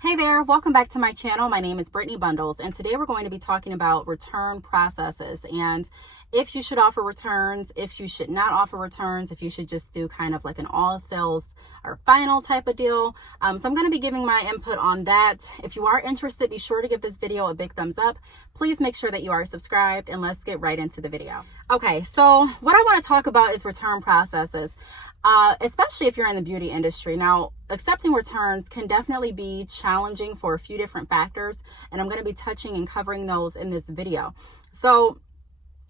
Hey there, welcome back to my channel. My name is Brittany Bundles, and today we're going to be talking about return processes and if you should offer returns, if you should not offer returns, if you should just do kind of like an all sales or final type of deal. So I'm going to be giving my input on that. If you are interested, be sure to give this video a big thumbs up. Please make sure that you are subscribed, and let's get right into the video. Okay, so what I want to talk about is return processes. Especially if you're in the beauty industry. Now, accepting returns can definitely be challenging for a few different factors, and I'm going to be touching and covering those in this video. So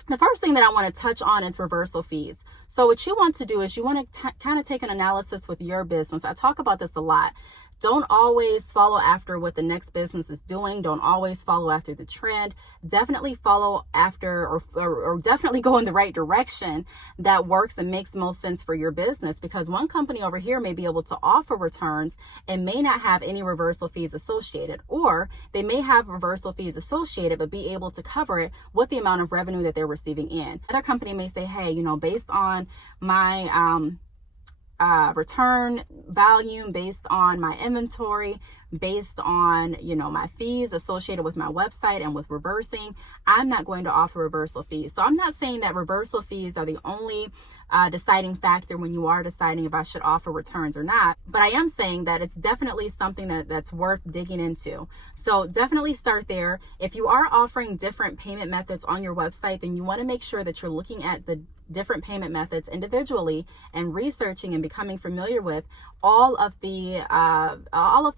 the first thing that I want to touch on is reversal fees. So what you want to do is you want to kind of take an analysis with your business. I talk about this a lot. Don't always follow after what the next business is doing. Don't always follow after the trend. Definitely follow after or definitely go in the right direction that works and makes most sense for your business, because one company over here may be able to offer returns and may not have any reversal fees associated, or they may have reversal fees associated but be able to cover it with the amount of revenue that they're receiving in. Another company may say, hey, based on my return volume, based on my inventory, based on my fees associated with my website and with reversing, I'm not going to offer reversal fees. So I'm not saying that reversal fees are the only deciding factor when you are deciding if I should offer returns or not, but I am saying that it's definitely something that's worth digging into. So definitely start there. If you are offering different payment methods on your website, then you want to make sure that you're looking at the different payment methods individually and researching and becoming familiar with all of the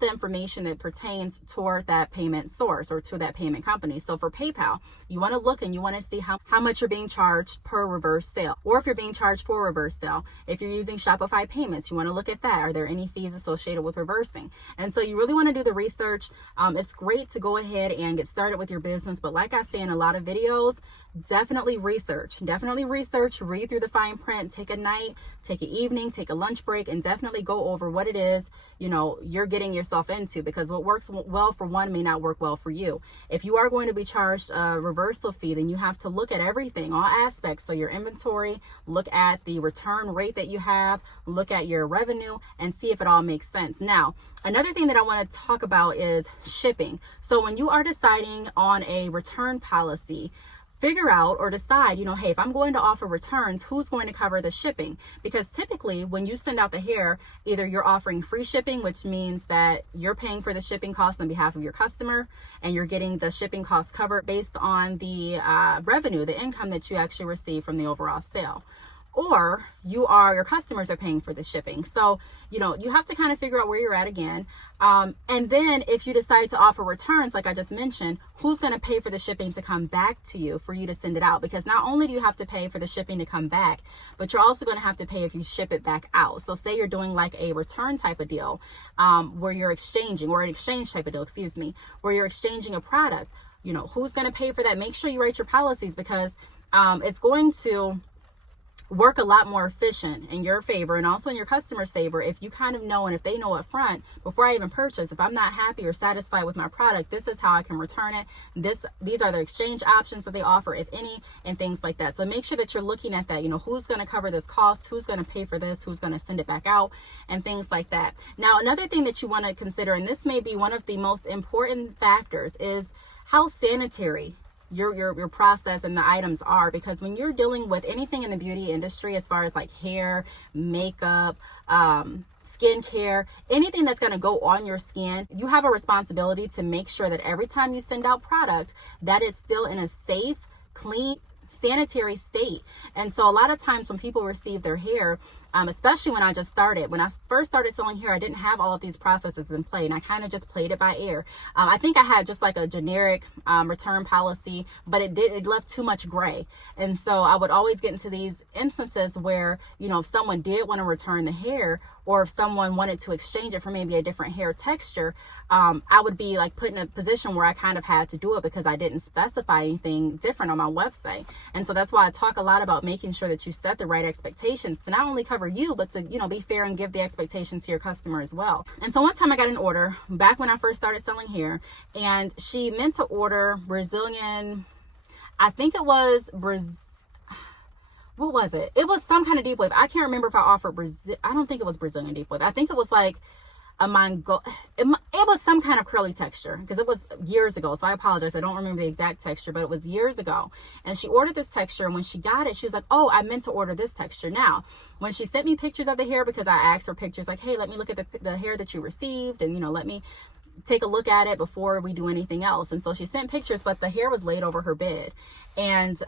information that pertains toward that payment source or to that payment company. So for PayPal, you want to look and you want to see how much you're being charged per reverse sale, or if you're being charged for reverse sale. If you're using Shopify payments, you want to look at that. Are there any fees associated with reversing? And so you really want to do the research. It's great to go ahead and get started with your business, but like I say in a lot of videos, definitely research, read through the fine print, take a night, take an evening, take a lunch break, and definitely go over what it is, you're getting yourself into, because what works well for one may not work well for you. If you are going to be charged a reversal fee, then you have to look at everything, all aspects. So your inventory, look at the return rate that you have, look at your revenue, and see if it all makes sense. Now, another thing that I want to talk about is shipping. So when you are deciding on a return policy, figure out or decide, hey, if I'm going to offer returns, who's going to cover the shipping? Because typically when you send out the hair, either you're offering free shipping, which means that you're paying for the shipping cost on behalf of your customer, and you're getting the shipping cost covered based on the revenue, the income that you actually receive from the overall sale. Or your customers are paying for the shipping. So, you have to kind of figure out where you're at again. And then if you decide to offer returns, like I just mentioned, who's going to pay for the shipping to come back to you for you to send it out? Because not only do you have to pay for the shipping to come back, but you're also going to have to pay if you ship it back out. So say you're doing like a return type of deal, where you're exchanging, or an exchange type of deal, where you're exchanging a product, who's going to pay for that? Make sure you write your policies, because it's going to work a lot more efficient in your favor and also in your customer's favor if you kind of know, and if they know up front before I even purchase, if I'm not happy or satisfied with my product, this is how I can return it. These are the exchange options that they offer, if any, and things like that. So make sure that you're looking at that, who's going to cover this cost, who's going to pay for this, who's going to send it back out, and things like that. Now, another thing that you want to consider, and this may be one of the most important factors, is how sanitary your process and the items are. Because when you're dealing with anything in the beauty industry, as far as like hair, makeup, skincare, anything that's going to go on your skin, you have a responsibility to make sure that every time you send out product, that it's still in a safe, clean, sanitary state. And so a lot of times when people receive their hair, especially when I first started selling hair, I didn't have all of these processes in play, and I kind of just played it by ear. I think I had just like a generic return policy, but it left too much gray. And so I would always get into these instances where, if someone did want to return the hair, or if someone wanted to exchange it for maybe a different hair texture, I would be like put in a position where I kind of had to do it because I didn't specify anything different on my website. And so that's why I talk a lot about making sure that you set the right expectations to not only cover you, but to, be fair and give the expectation to your customer as well. And so one time I got an order back when I first started selling hair, and she meant to order Brazilian, I think it was what was it? It was some kind of deep wave. I can't remember if I offered I don't think it was Brazilian deep wave. I think it was like a mango. It was some kind of curly texture because it was years ago. So I apologize. I don't remember the exact texture, but it was years ago. And she ordered this texture. And when she got it, she was like, oh, I meant to order this texture. Now, when she sent me pictures of the hair, because I asked her pictures like, hey, let me look at the hair that you received. And, let me take a look at it before we do anything else. And so she sent pictures, but the hair was laid over her bed. And,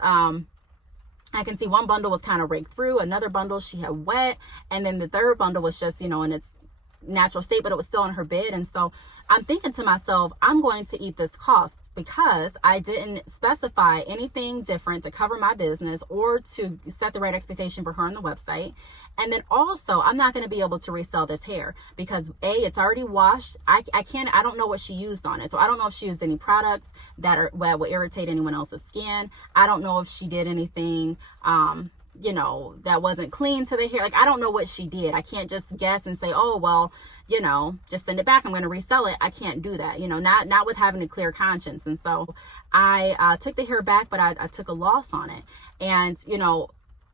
I can see one bundle was kind of raked through, another bundle she had wet, and then the third bundle was just, in its natural state, but it was still on her bed. And so I'm thinking to myself, I'm going to eat this cost because I didn't specify anything different to cover my business or to set the right expectation for her on the website. And then also, I'm not going to be able to resell this hair because it's already washed. I don't know what she used on it. So I don't know if she used any products that will irritate anyone else's skin. I don't know if she did anything, that wasn't clean to the hair. Like, I don't know what she did. I can't just guess and say, oh, well, just send it back. I'm going to resell it. I can't do that, not with having a clear conscience. And so I took the hair back, but I took a loss on it. And,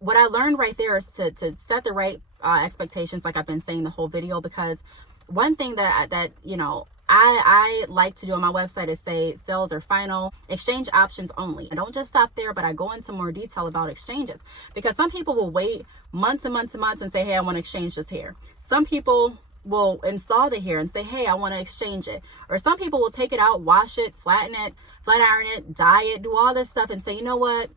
what I learned right there is to set the right expectations, like I've been saying the whole video, because one thing that I like to do on my website is say sales are final, exchange options only. I don't just stop there, but I go into more detail about exchanges because some people will wait months and months and months and say, hey, I want to exchange this hair. Some people will install the hair and say, hey, I want to exchange it. Or some people will take it out, wash it, flatten it, flat iron it, dye it, do all this stuff and say, you know what?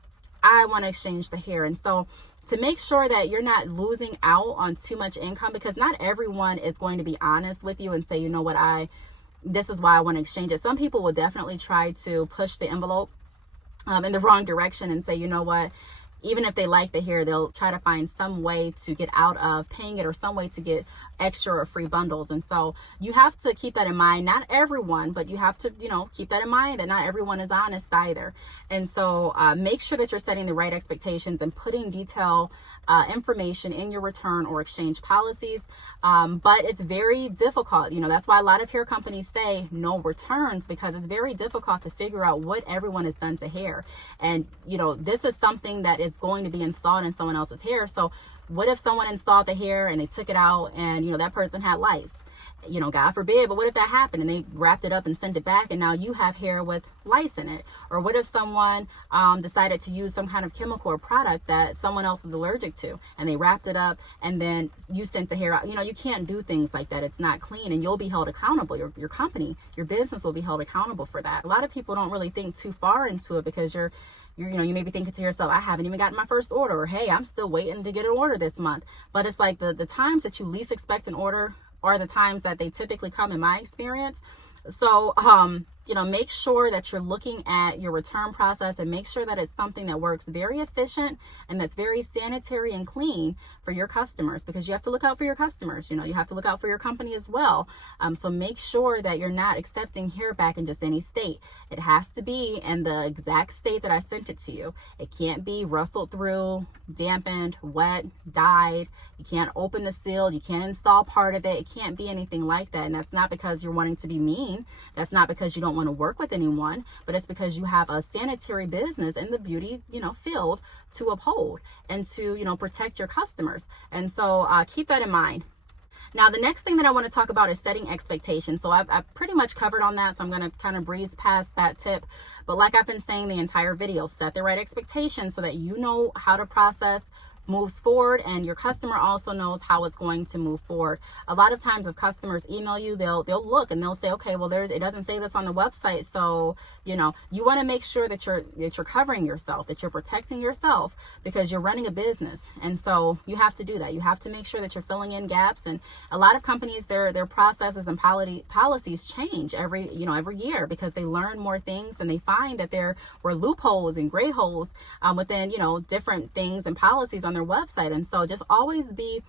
I want to exchange the hair. And so to make sure that you're not losing out on too much income, because not everyone is going to be honest with you and say, you know what, this is why I want to exchange it. Some people will definitely try to push the envelope in the wrong direction and say, you know what, even if they like the hair, they'll try to find some way to get out of paying it or some way to get extra or free bundles. And so you have to keep that in mind. Not everyone, but you have to, keep that in mind that not everyone is honest either. And so make sure that you're setting the right expectations and putting detailed information in your return or exchange policies. But it's very difficult. That's why a lot of hair companies say no returns, because it's very difficult to figure out what everyone has done to hair. And, this is something that is going to be installed in someone else's hair. So what if someone installed the hair and they took it out and, that person had lice? God forbid, but what if that happened and they wrapped it up and sent it back and now you have hair with lice in it? Or what if someone decided to use some kind of chemical or product that someone else is allergic to and they wrapped it up and then you sent the hair out? You can't do things like that. It's not clean and you'll be held accountable. Your company, your business will be held accountable for that. A lot of people don't really think too far into it because you may be thinking to yourself, I haven't even gotten my first order, or hey, I'm still waiting to get an order this month. But it's like the times that you least expect an order are the times that they typically come in my experience. So, make sure that you're looking at your return process and make sure that it's something that works very efficient and that's very sanitary and clean for your customers, because you have to look out for your customers. You have to look out for your company as well. So make sure that you're not accepting hair back in just any state. It has to be in the exact state that I sent it to you. It can't be rustled through, dampened, wet, dyed. You can't open the seal. You can't install part of it. It can't be anything like that. And that's not because you're wanting to be mean. That's not because you don't want to work with anyone, but it's because you have a sanitary business in the beauty, field to uphold and to, protect your customers. And so keep that in mind. Now, the next thing that I want to talk about is setting expectations. So I've pretty much covered on that. So I'm going to kind of breeze past that tip. But like I've been saying the entire video, set the right expectations so that you know how to process moves forward and your customer also knows how it's going to move forward. A lot of times if customers email you, they'll look and they'll say, okay, well, it doesn't say this on the website. So, you want to make sure that you're covering yourself, that you're protecting yourself, because you're running a business. And so you have to do that. You have to make sure that you're filling in gaps. And a lot of companies, their processes and policies change every year because they learn more things and they find that there were loopholes and gray holes within, different things and policies on their website. And so just always be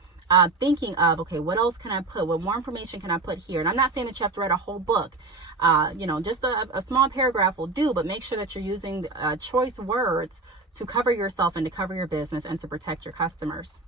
thinking of, okay, what else can I put? What more information can I put here? And I'm not saying that you have to write a whole book. Just a small paragraph will do, but make sure that you're using choice words to cover yourself and to cover your business and to protect your customers.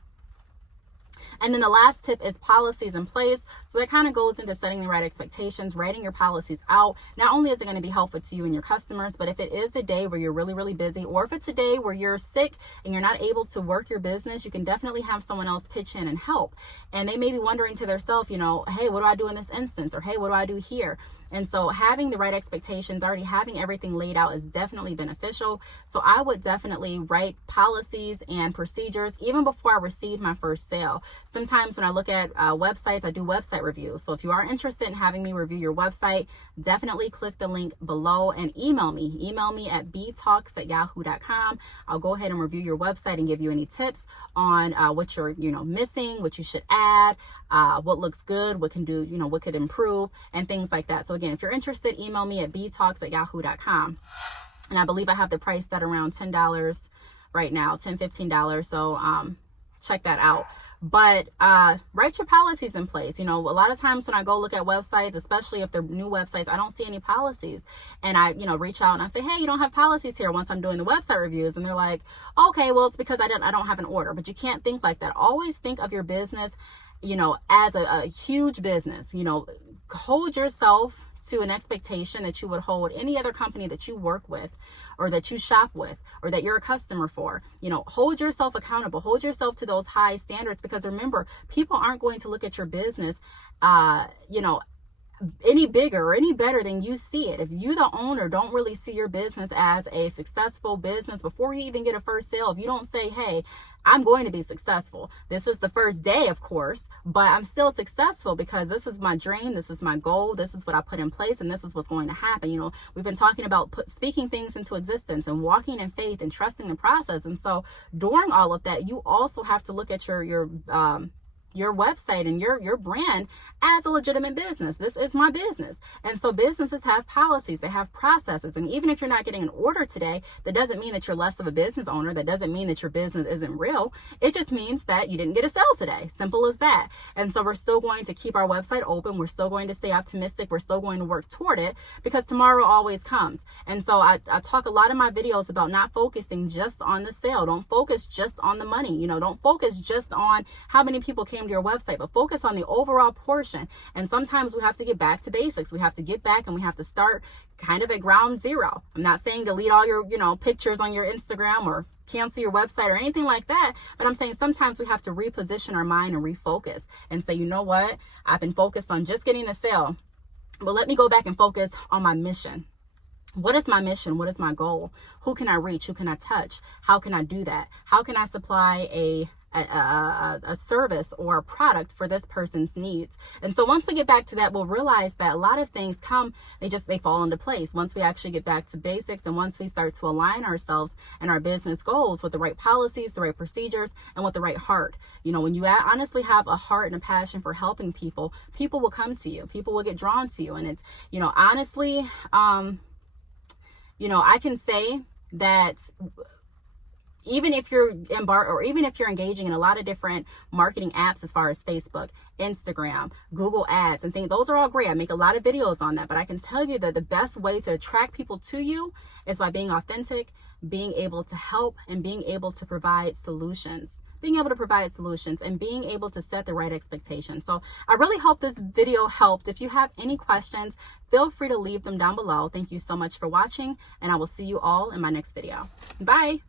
And then the last tip is policies in place. So that kind of goes into setting the right expectations, writing your policies out. Not only is it going to be helpful to you and your customers, but if it is the day where you're really, really busy, or if it's a day where you're sick and you're not able to work your business, you can definitely have someone else pitch in and help. And they may be wondering to themselves, you know, hey, what do I do in this instance? Or hey, what do I do here? And so having the right expectations, already having everything laid out is definitely beneficial. So I would definitely write policies and procedures even before I receive my first sale. Sometimes when I look at websites, I do website reviews. So if you are interested in having me review your website, definitely click the link below and email me. Email me at btalks@yahoo.com. I'll go ahead and review your website and give you any tips on what you're, missing, what you should add, what looks good, what can do, what could improve, and things like that. So again, if you're interested, email me at btalks@yahoo.com. And I believe I have the price set around $10 right now, $10-15. So check that out. But write your policies in place. A lot of times when I go look at websites, especially if they're new websites, I don't see any policies. And I, reach out and I say, hey, you don't have policies here once I'm doing the website reviews. And they're like, okay, well, it's because I don't have an order. But you can't think like that. Always think of your business, as a huge business. Hold yourself to an expectation that you would hold any other company that you work with or that you shop with or that you're a customer for. Hold yourself accountable, hold yourself to those high standards, because remember, people aren't going to look at your business, any bigger or any better than you see it. If you, the owner, don't really see your business as a successful business before you even get a first sale, if you don't say, hey, I'm going to be successful. This is the first day, of course, but I'm still successful because this is my dream. This is my goal. This is what I put in place, and this is what's going to happen. We've been talking about speaking things into existence and walking in faith and trusting the process. And so during all of that, you also have to look at your website and your brand as a legitimate business. This is my business. And so businesses have policies, they have processes. And even if you're not getting an order today, that doesn't mean that you're less of a business owner. That doesn't mean that your business isn't real. It just means that you didn't get a sale today. Simple as that. And so we're still going to keep our website open. We're still going to stay optimistic. We're still going to work toward it, because tomorrow always comes. And so I talk a lot in my videos about not focusing just on the sale. Don't focus just on the money. Don't focus just on how many people came to your website, but focus on the overall portion. And sometimes we have to get back to basics. We have to get back and we have to start kind of at ground zero. I'm not saying delete all your, pictures on your Instagram or cancel your website or anything like that, but I'm saying sometimes we have to reposition our mind and refocus and say, you know what? I've been focused on just getting the sale, but let me go back and focus on my mission. What is my mission? What is my goal? Who can I reach? Who can I touch? How can I do that? How can I supply a service or a product for this person's needs? And so once we get back to that, we'll realize that a lot of things they fall into place once we actually get back to basics, and once we start to align ourselves and our business goals with the right policies, the right procedures, and with the right heart. When you honestly have a heart and a passion for helping people, people will come to you. People will get drawn to you. And it's, honestly, I can say that even if you're engaging in a lot of different marketing apps, as far as Facebook, Instagram, Google Ads, and things, those are all great. I make a lot of videos on that, but I can tell you that the best way to attract people to you is by being authentic, being able to help, and being able to provide solutions. And being able to set the right expectations. So I really hope this video helped. If you have any questions, feel free to leave them down below. Thank you so much for watching, and I will see you all in my next video. Bye.